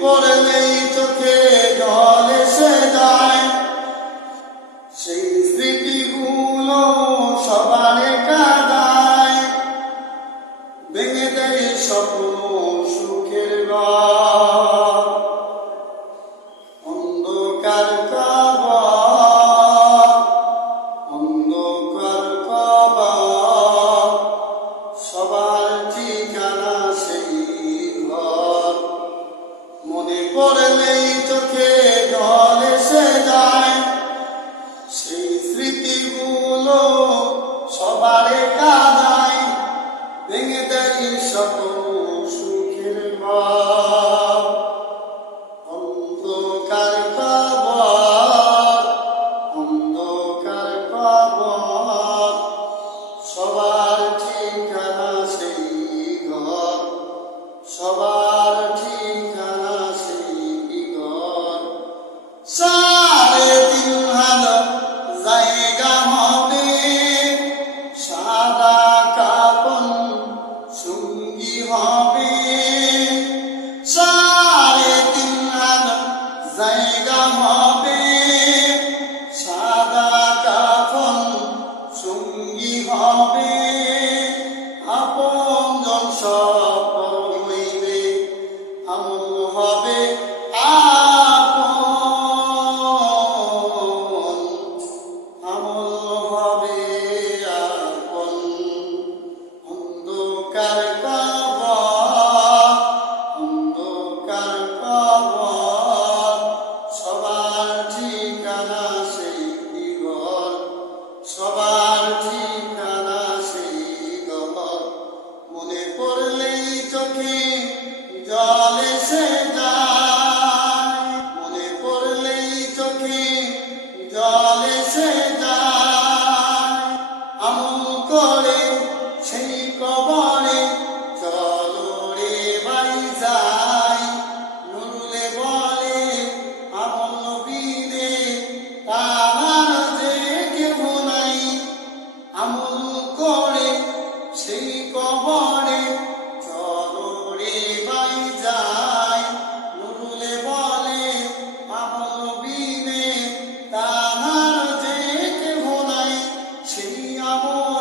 পড়লেই চোখে জল যায়। সেই সবার কাদায়। ভেঙে অন্ধকার অন্ধকার সবার ঠিকানা পড়লেই চোখে জল এসে যায়। সেই স্মৃতিগুলো সবার কাদায় ভেঙে দেয় সকল সুখের ঘর হবে। চারে তিন আনা জায়গা হবে। সাদা কাফন সঙ্গী হবে। আপন জন সফল হইবে, আমল হবে আপন। আমল হবে আপন। অন্ধকারে সবার ঠিকানা সেই চোখে যায়। মনে পড়লেই চোখে জল namo